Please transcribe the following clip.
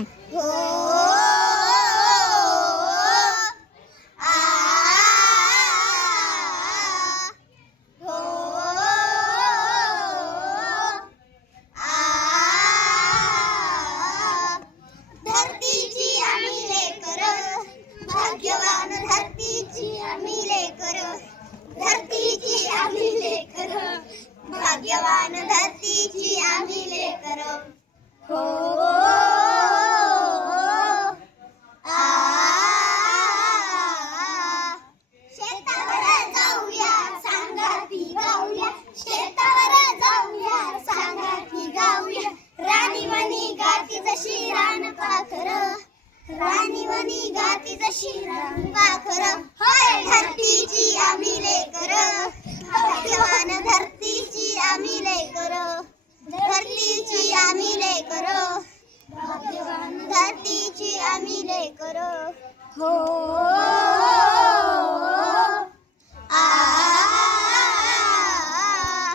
मग. धरतीची आम्ही लेकर, भाग्यवान धरतीची आम्ही लेकर, धरतीची आम्ही लेकर, भाग्यवान धरतीची आम्ही लेकर. हो शेतावर जाऊया सांगाती गाऊया, शेतावर जाऊया सांगाती गाऊया, राणीवणी गाती जशी रान पाखर, राणीवणी गाती जशी रान पाखर. होय धरतीची आम्ही लेकर, भाग्यवान धरतीची आम्ही लेकर, धरतीची आम्ही लेकर, भाग्यवान धरतीची आम्ही लेकर. हो